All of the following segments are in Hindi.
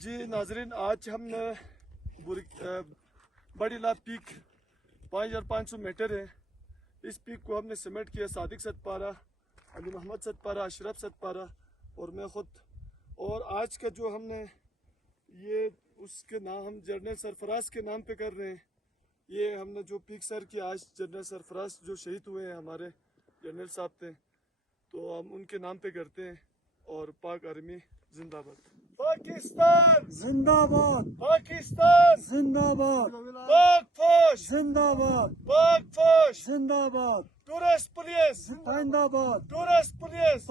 जी नाजरीन, आज हमने बड़ी ला पीक 5500 मीटर है। इस पीक को हमने समेट किया सादिक सतपारा, अली मोहम्मद सतपारा, अशरफ सतपारा और मैं ख़ुद। और आज का जो हमने ये उसके नाम हम जनरल सरफराज के नाम पे कर रहे हैं। ये हमने जो पीक सर की आज जनरल सरफराज जो शहीद हुए हैं हमारे जनरल साहब थे, तो हम उनके नाम पे करते हैं। और पाक आर्मी जिंदाबाद, पाकिस्तान जिंदाबाद, पाकिस्तान जिंदाबाद, पाक फौज जिंदाबाद, पाक फौज जिंदाबाद, टूरिस्ट पुलिस जिंदाबाद, टूरिस्ट पुलिस।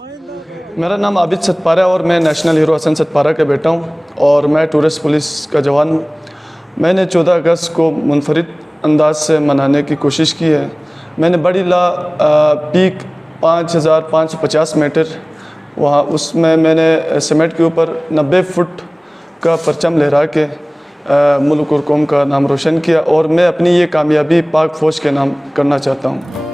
मेरा नाम आबिद सतपारा है और मैं नेशनल हीरो हसन सतपारा का बेटा हूँ और मैं टूरिस्ट पुलिस का जवान हूँ। मैंने 14 अगस्त को मुनफरिद अंदाज से मनाने की कोशिश की है। मैंने बड़ी ला पीक 5550 मीटर वहाँ उसमें मैंने सीमेंट के ऊपर 90 फुट का परचम लहरा के मुल्क और कौम का नाम रोशन किया और मैं अपनी ये कामयाबी पाक फ़ौज के नाम करना चाहता हूँ।